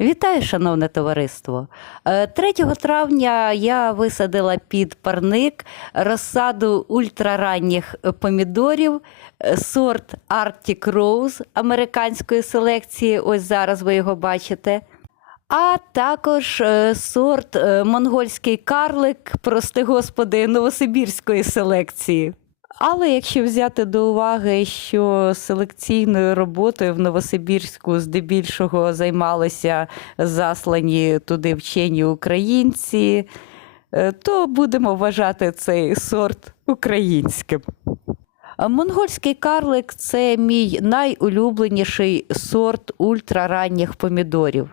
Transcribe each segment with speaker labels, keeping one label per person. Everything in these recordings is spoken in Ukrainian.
Speaker 1: Вітаю, шановне товариство. Е, 3 травня я висадила під парник розсаду ультраранніх помідорів, е, сорт Arctic Rose американської селекції. Ось зараз ви його бачите. А також е, сорт е, монгольський карлик, прости господи, новосибірської селекції. Але якщо взяти до уваги, що селекційною роботою в Новосибірську здебільшого займалися заслані туди вчені українці, е, то будемо вважати цей сорт українським. Монгольський карлик це мій найулюбленіший сорт ультраранніх помідорів.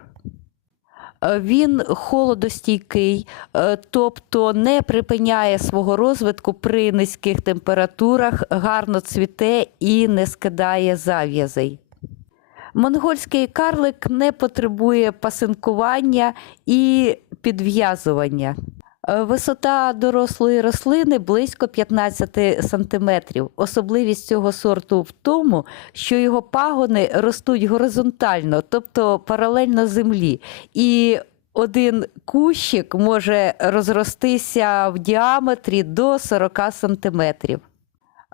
Speaker 1: Е, Він холодостійкий, е, тобто не припиняє свого розвитку при низьких температурах, гарно цвіте і не скидає зав'язей. Монгольський карлик не потребує пасинкування і підв'язування. Е, Висота дорослої рослини близько 15 сантиметрів. Особливість цього сорту в тому, що його пагони ростуть горизонтально, тобто паралельно землі. І один кущик може розростися в діаметрі до 40 сантиметрів.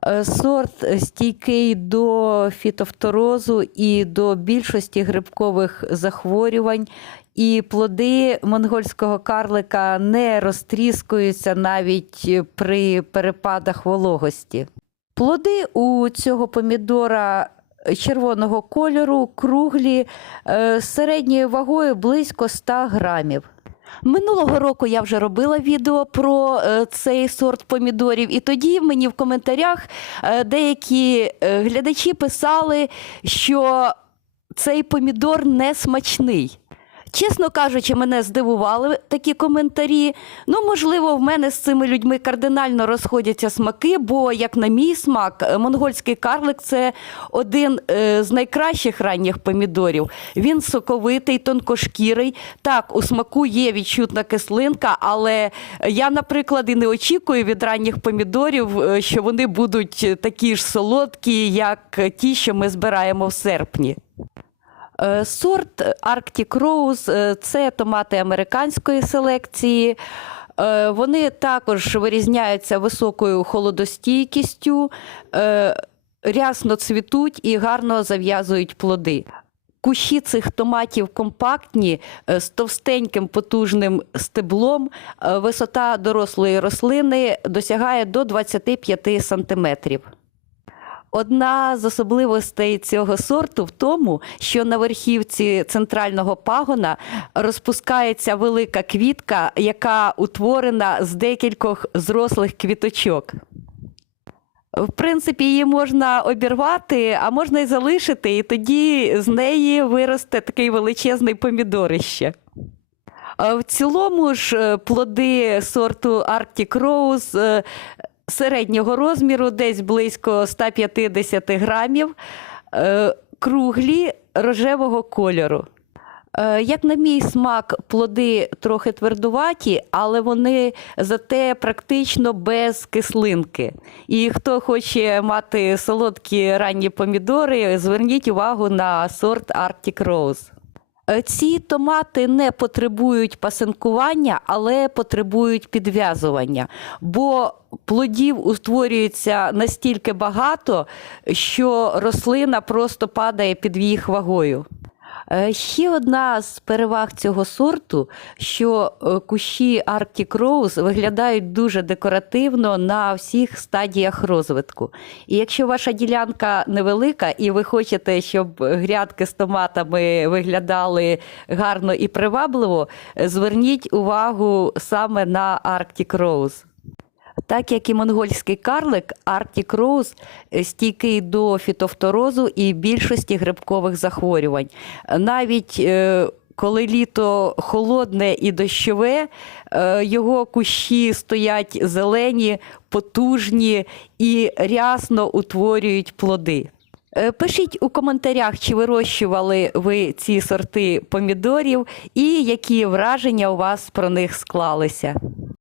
Speaker 1: Е, Сорт стійкий до фітофторозу і до більшості грибкових захворювань, і плоди монгольського карлика не розтріскуються навіть при перепадах вологості. Плоди у цього помідора червоного кольору, круглі, е, з середньою вагою близько 100 грамів. Минулого року я вже робила відео про е, цей сорт помідорів, і тоді мені в коментарях е, деякі е, глядачі писали, що цей помідор не смачний. Чесно кажучи, мене здивували такі коментарі. Ну, можливо, в мене з цими людьми кардинально розходяться смаки, бо, як на мій смак, е, монгольський карлик це один е, з найкращих ранніх помідорів. Він соковитий, тонкошкірий. Так, у смаку є відчутна кислинка, але я, наприклад, і не очікую від ранніх помідорів, е, що вони будуть такі ж солодкі, як ті, що ми збираємо в серпні. Е, Сорт Arctic Rose е, – це томати американської селекції. Е, Вони також вирізняються високою холодостійкістю, рясно цвітуть і гарно зав'язують плоди. Кущі цих томатів компактні, з товстеньким потужним стеблом. Висота дорослої рослини досягає до 25 сантиметрів. Одна з особливостей цього сорту в тому, що на верхівці центрального пагона розпускається велика квітка, яка утворена з декількох зрослих квіточок. В принципі, її можна обірвати, а можна й залишити, і тоді з неї виросте такий величезний помідорище. В цілому ж е, плоди сорту Arctic Rose е, середнього розміру, десь близько 150 грамів, е, круглі рожевого кольору. Е, Як на мій смак, плоди трохи твердуваті, але вони зате практично без кислинки. І хто хоче мати солодкі ранні помідори, зверніть увагу на сорт Arctic Rose. Е, Ці томати не потребують пасинкування, але потребують підв'язування, бо плодів утворюється настільки багато, що рослина просто падає під їх вагою. Е, Ще одна з переваг цього сорту, що е, кущі Arctic Rose виглядають дуже декоративно на всіх стадіях розвитку. І якщо ваша ділянка невелика і ви хочете, щоб грядки з томатами виглядали гарно і привабливо, зверніть увагу саме на Arctic Rose. Так як і монгольський карлик, Arctic Rose е, стійкий до фітофторозу і більшості грибкових захворювань. Навіть е, коли літо холодне і дощове, е, його кущі стоять зелені, потужні і рясно утворюють плоди. Пишіть у коментарях, чи вирощували ви ці сорти помідорів і які враження у вас про них склалися.